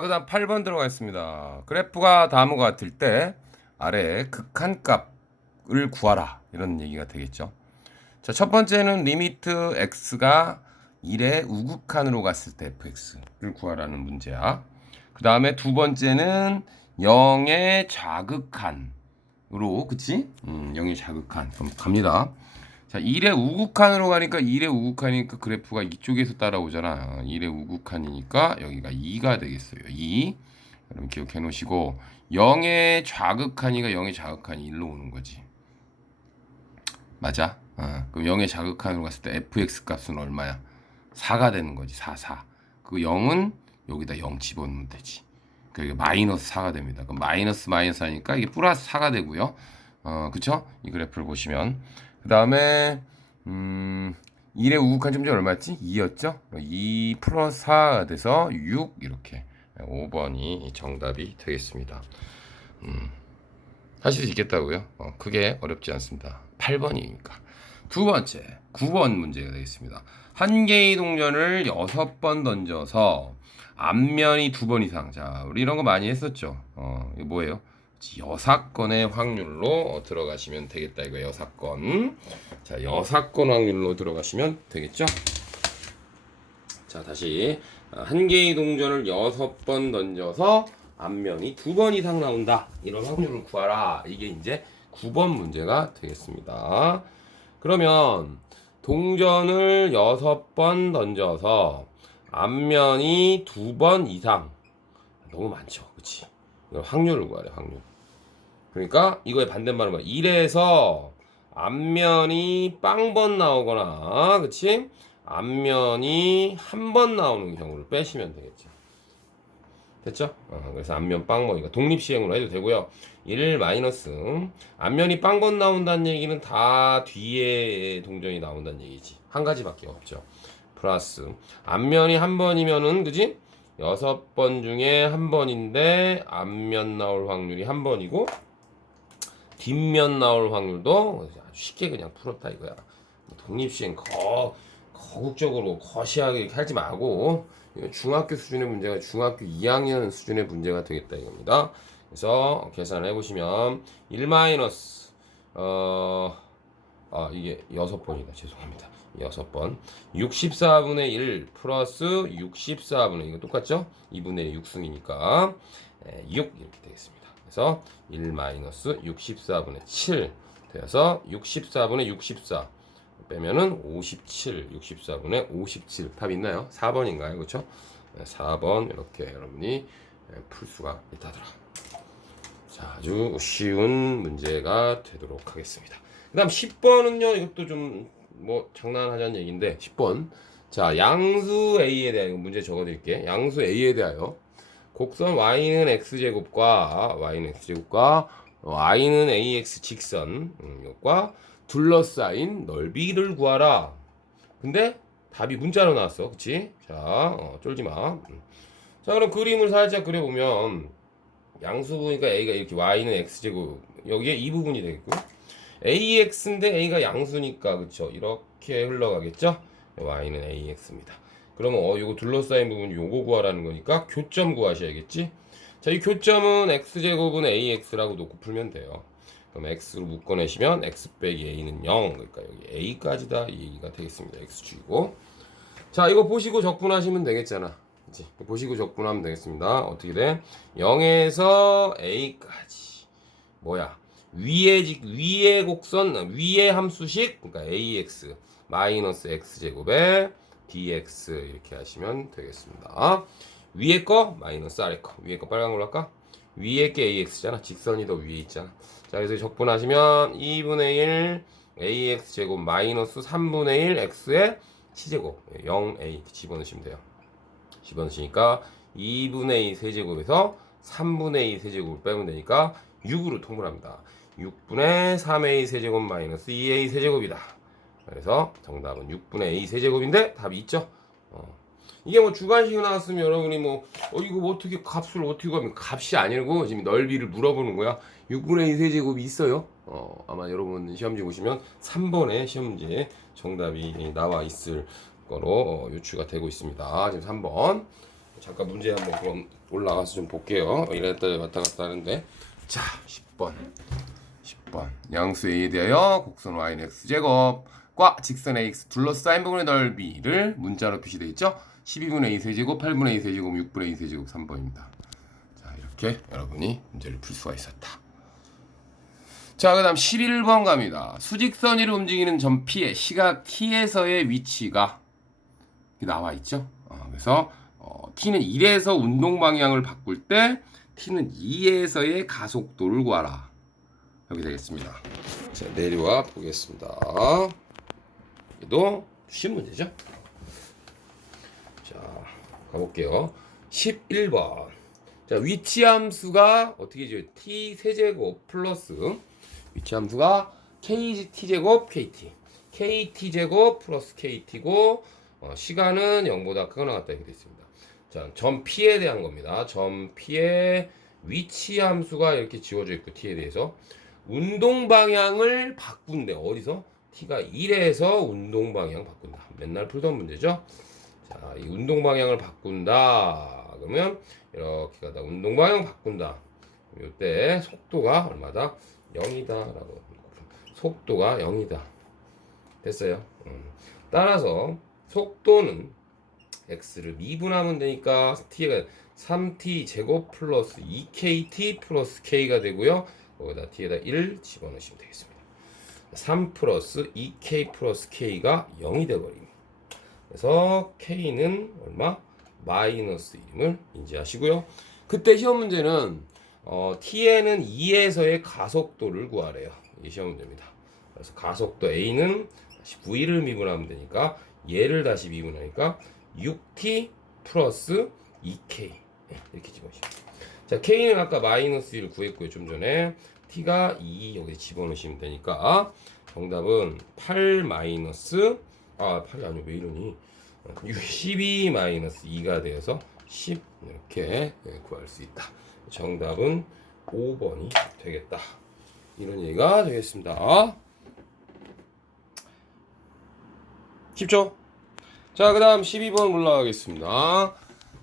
그 다음 8번 들어가겠습니다. 그래프가 다음과 같을 때 아래 극한값을 구하라. 이런 얘기가 되겠죠. 자, 첫 번째는 리미트 x가 1의 우극한으로 갔을 때 fx를 구하라는 문제야. 그 다음에 두 번째는 0의 자극한으로, 그치? 음, 0의 자극한. 그럼 갑니다. 자, 1의 우극한으로 가니까 1의 우극한이니까 그래프가 이쪽에서 따라오잖아. 1의 우극한이니까 여기가 2가 되겠어요. 2. 그럼 기억해 놓으시고 0의 좌극한이가 0의 자극한이 1로 오는 거지. 맞아? 어, 그럼 0의 자극한으로 갔을 때 fx 값은 얼마야? 4가 되는 거지. 4, 4. 그 0은 여기다 0 집어넣으면 되지. 그게 마이너스 4가 됩니다. 그럼 마이너스 마이너스 하니까 이게 플러스 4가 되고요. 어, 그쵸? 이 그래프를 보시면. 그 다음에, 음, 1의 우극한 점수 얼마였지? 2였죠? 2 플러스 4가 돼서 6 이렇게 5번이 정답이 되겠습니다. 음, 하실 수 있겠다고요? 어, 그게 어렵지 않습니다. 8번이니까. 두 번째, 9번 문제가 되겠습니다. 한 개의 동전을 6번 던져서 앞면이 두 번 이상. 자, 우리 이런 거 많이 했었죠. 어, 이거 뭐예요? 여사건의 확률로 들어가시면 되겠다 이거 여사건. 자 여사건 확률로 들어가시면 되겠죠? 자 다시. 한 개의 동전을 여섯 번 던져서 앞면이 두 번 이상 나온다. 이런 확률을 구하라. 이게 이제 9번 문제가 되겠습니다. 그러면 동전을 여섯 번 던져서 앞면이 두 번 이상. 너무 많죠 그치? 확률을 구하래 확률 그러니까 이거의 반대말은 뭐야? 1에서 앞면이 빵번 나오거나 그치? 앞면이 한 번 나오는 경우를 빼시면 되겠죠. 됐죠? 어, 그래서 앞면 빵번이니까 독립시행으로 해도 되고요. 1 마이너스 앞면이 빵번 나온다는 얘기는 다 뒤에 동전이 나온다는 얘기지. 한 가지밖에 없죠. 플러스 앞면이 한 번이면은 그지? 여섯 번 중에 한 번인데 앞면 나올 확률이 한 번이고 뒷면 나올 확률도 아주 쉽게 그냥 풀었다 이거야. 뭐 독립시행 거 거국적으로 거시하게 하지 말고 중학교 수준의 문제가 중학교 2학년 수준의 문제가 되겠다 이겁니다. 그래서 계산을 해보시면 1 마이너스 어, 아 이게 여섯 번이다 죄송합니다. 여섯 번 64분의 1 플러스 64분의 이거 똑같죠? 2분의 1 6승이니까 6 이렇게 되겠습니다. 그래서 1 마이너스 64분의 7 되어서 64분의 64 빼면은 57, 64분의 57 답 있나요? 4번인가요? 그렇죠? 4번 이렇게 여러분이 풀 수가 있다더라. 자, 아주 쉬운 문제가 되도록 하겠습니다. 그다음 10번은요. 이것도 좀 뭐 장난하자는 얘기인데 10번. 자, 양수 a에 대하여 문제 적어 드릴게. 양수 a에 대하여 곡선 y는 x제곱과 y는 x제곱과 y는 ax 직선 음, 이것과 둘러싸인 넓이를 구하라. 근데 답이 문자로 나왔어. 그치? 자, 어, 쫄지 마. 음. 자, 그럼 그림을 살짝 그려보면 양수부니까 a가 이렇게 y는 x제곱 여기에 이 부분이 되겠고 ax인데 a가 양수니까 그쵸? 이렇게 흘러가겠죠? y는 ax입니다. 그러면 어 이거 둘러싸인 부분 요거 구하라는 거니까 교점 구하셔야겠지? 자, 이 교점은 x제곱은 ax라고 놓고 풀면 돼요. 그럼 x로 묶어내시면 x 빼기 a는 0. 그러니까 여기 a까지다 이 얘기가 되겠습니다. x축이고. 자, 이거 보시고 적분하시면 되겠잖아. 그치? 보시고 적분하면 되겠습니다. 어떻게 돼? 0에서 a까지. 뭐야? 위에 직 위에 곡선 위에 함수식 그러니까 ax 마이너스 x 제곱에 dx 이렇게 하시면 되겠습니다. 위에 거 마이너스 아래 거 위에 거 빨간 걸로 할까? 위에 게 ax잖아. 직선이 더 위에 있잖아. 자, 그래서 적분하시면 2분의 1 ax 제곱 마이너스 3분의 1 x의 치제곱 0a 집어넣으시면 돼요. 집어넣으시니까 2분의 2 세제곱에서 3분의 2 세제곱을 빼면 되니까 6으로 통분합니다. 6분의 3a 세제곱 마이너스 2a 세제곱이다. 그래서 정답은 6분의 a 세제곱인데 답이 있죠. 어. 이게 뭐 주관식이 나왔으면 여러분이 뭐, 어, 이거 뭐 어떻게 값을 어떻게 구하면 값이 아니고 지금 넓이를 물어보는 거야. 6분의 2 세제곱이 있어요. 어, 아마 여러분 시험지 보시면 3번에 시험지에 정답이 나와 있을 거로 어, 유추가 되고 있습니다. 지금 3번. 잠깐 문제 한번 그럼 올라가서 좀 볼게요. 이랬다 왔다 갔다 하는데 자 10번 10번 양수 a에 대하여 곡선 y는 x 제곱 과 직선 ax 둘러싸인 부분의 넓이를 문자로 표시되어 있죠. 12분의 a 세제곱, 8분의 a 세제곱, 6분의 a 세제곱 3번입니다. 자 이렇게 여러분이 문제를 풀 수가 있었다. 자, 그 다음 11번 갑니다. 수직선 위를 움직이는 점 P의 시각 T에서의 위치가 나와 있죠. 어, 그래서 어, T는 1에서 운동 방향을 바꿀 때 T는 2에서의 가속도를 구하라. 이렇게 되겠습니다. 자, 내려와 보겠습니다. 얘도 쉬운 문제죠. 자, 가볼게요. 11번. 자, 위치 함수가 어떻게 지어요? t 세제곱 플러스 위치 함수가 kt 제곱 kt kt 제곱 플러스 kt고 어, 시간은 0보다 크거나 같다 이렇게 되어 있습니다. 자, 점 p에 대한 겁니다. 점 p의 위치 함수가 이렇게 지워져 있고 t에 대해서 운동 방향을 바꾼대. 어디서? T가 1에서 운동 방향 바꾼다. 맨날 풀던 문제죠. 자, 이 운동 방향을 바꾼다. 그러면 이렇게 가다 운동 방향 바꾼다. 이때 속도가 얼마다? 0이다라고. 속도가 0이다. 됐어요. 음. 따라서 속도는 x를 미분하면 되니까 t가 3t 제곱 플러스 2kt 플러스 k가 되고요. 거기다 t에다 1 집어넣으시면 되겠습니다. 3 플러스 2k 플러스 k가 0이 되버립니다. 그래서 k는 얼마? 마이너스 1임을 인지하시고요. 그때 시험 문제는 어, t에는 2에서의 가속도를 구하래요. 이 시험 문제입니다. 그래서 가속도 a는 다시 v를 미분하면 되니까 얘를 다시 미분하니까 6t 플러스 2k 예, 이렇게 집어넣으시면 자 k는 아까 마이너스 1을 구했고요 좀 전에 t가 2 여기 집어넣으시면 되니까 정답은 8 마이너스 아 8이 아니고 왜 이러니 12 마이너스 2가 되어서 10 이렇게 예, 구할 수 있다 정답은 5번이 되겠다 이런 얘기가 되겠습니다 쉽죠? 자, 그 다음 12번 올라가겠습니다.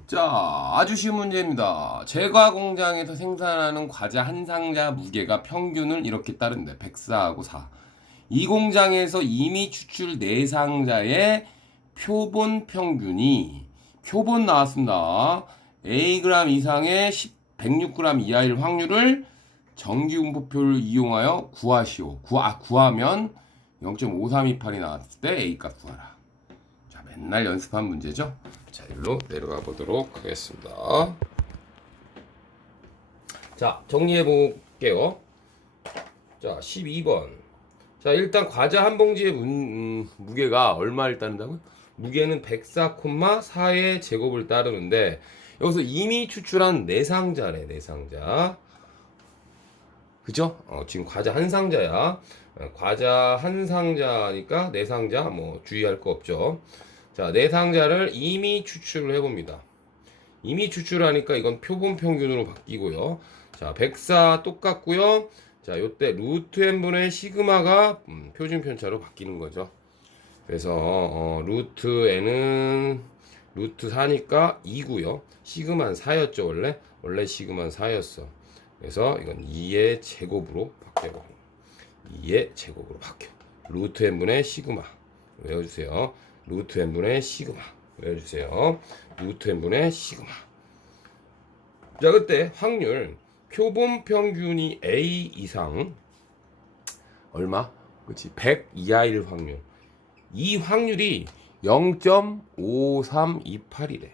자, 아주 쉬운 문제입니다. 제과 공장에서 생산하는 과자 한 상자 무게가 평균을 이렇게 따른대. 104하고 4. 이 공장에서 이미 추출 4상자의 표본 평균이 표본 나왔습니다. Ag 이상의 10, 106g 이하일 확률을 정기분포표를 이용하여 구하시오. 구하, 구하면 0.5328이 나왔을 때 A 값 구하라. 자, 맨날 연습한 문제죠? 자, 일로 내려가 보도록 하겠습니다. 자, 정리해 볼게요. 자, 12번. 자, 일단 과자 한 봉지의 문, 음, 무게가 얼마를 따른다고요? 무게는 104,4의 제곱을 따르는데 여기서 이미 추출한 네 상자래, 네 상자. 그죠? 어, 지금 과자 한 상자야. 어, 과자 한 상자니까 네 상자 뭐 주의할 거 없죠. 자, 네 상자를 이미 추출을 해봅니다. 이미 추출하니까 이건 표본 평균으로 바뀌고요. 자, 104 똑같고요. 자, 요때 루트 n분의 시그마가 음, 표준 편차로 바뀌는 거죠. 그래서 어, 루트 n은 루트 4니까 2고요. 시그마는 4였죠, 원래. 원래 시그마는 4였어. 그래서 이건 2의 제곱으로 바뀌어 2의 제곱으로 바뀌어. 루트 n분의 시그마 외워 주세요. 루트 n분의 시그마 외워주세요. 루트 n분의 시그마. 자 그때 확률 표본 평균이 A 이상 얼마? 그렇지 100 이하일 확률. 이 확률이 0.5328이래.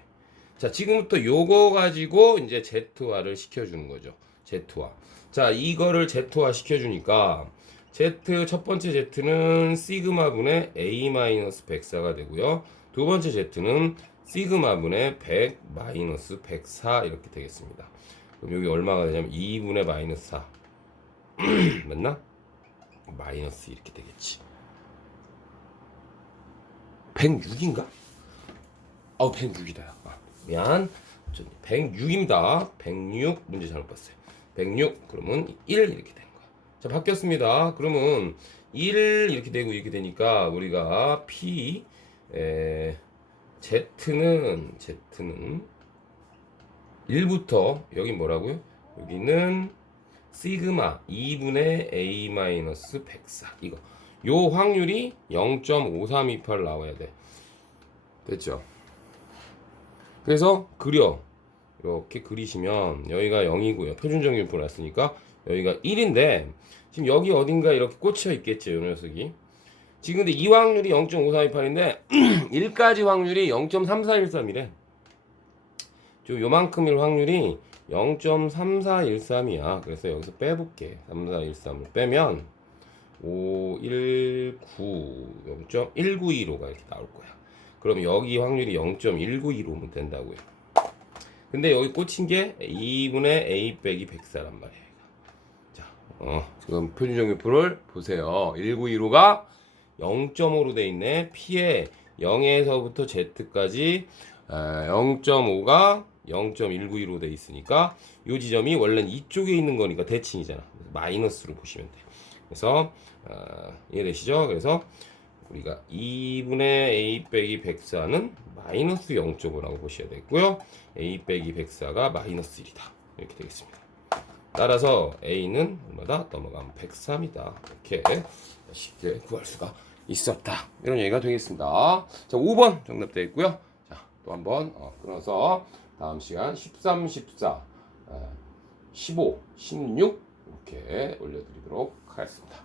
자 지금부터 요거 가지고 이제 Z화를 시켜주는 거죠. Z화. 자 이거를 Z화 시켜주니까 Z 첫 번째 Z는 시그마 분의 A 마이너스 104가 되고요. 두 번째 Z는 시그마 분의 100 마이너스 104 이렇게 되겠습니다. 그럼 여기 얼마가 되냐면 2분의 마이너스 4 맞나? 마이너스 이렇게 되겠지. 106인가? 어 106이다. 아, 미안. 106입니다. 106 문제 잘못 봤어요. 106 그러면 1 이렇게 거야. 자 바뀌었습니다. 그러면 1 이렇게 되고 이렇게 되니까 우리가 P 에, Z는 Z는 1부터 여기 뭐라고요? 여기는 시그마 2분의 a 마이너스 104 이거 요 확률이 0.5328 나와야 돼 됐죠? 그래서 그려 이렇게 그리시면 여기가 0이고요 표준적인 분을 놨으니까 여기가 1인데 지금 여기 어딘가 이렇게 꽂혀 있겠죠 이 녀석이 지금 근데 이 확률이 0.5328인데 1까지 확률이 0.3413이래 좀 요만큼일 확률이 0.3413이야. 그래서 여기서 빼볼게. 3413을 빼면 5, 1, 9, 0.1925가 이렇게 나올 거야. 그럼 여기 확률이 0.1925면 된다고요. 근데 여기 꽂힌 게 2분의 a 빼기 104란 말이야. 자, 어, 지금 표준정규표를 보세요. 1915가 0.5로 돼 있네. P에 0에서부터 Z까지 0.5가 0.192로 돼 있으니까 이 지점이 원래는 이쪽에 있는 거니까 대칭이잖아. 마이너스로 보시면 돼. 그래서 어, 이해되시죠? 그래서 우리가 2분의 a 빼기 104는 마이너스 0.5라고 보셔야 되고요. a 빼기 104가 마이너스 1이다. 이렇게 되겠습니다. 따라서 a는 얼마다 넘어가면 103이다. 이렇게 쉽게 구할 수가 있었다. 이런 얘기가 되겠습니다. 자, 5번 정답 되어 있고요. 자, 또 한번 어, 끊어서 다음 시간 13, 14, 어, 15, 16 이렇게 올려드리도록 하겠습니다.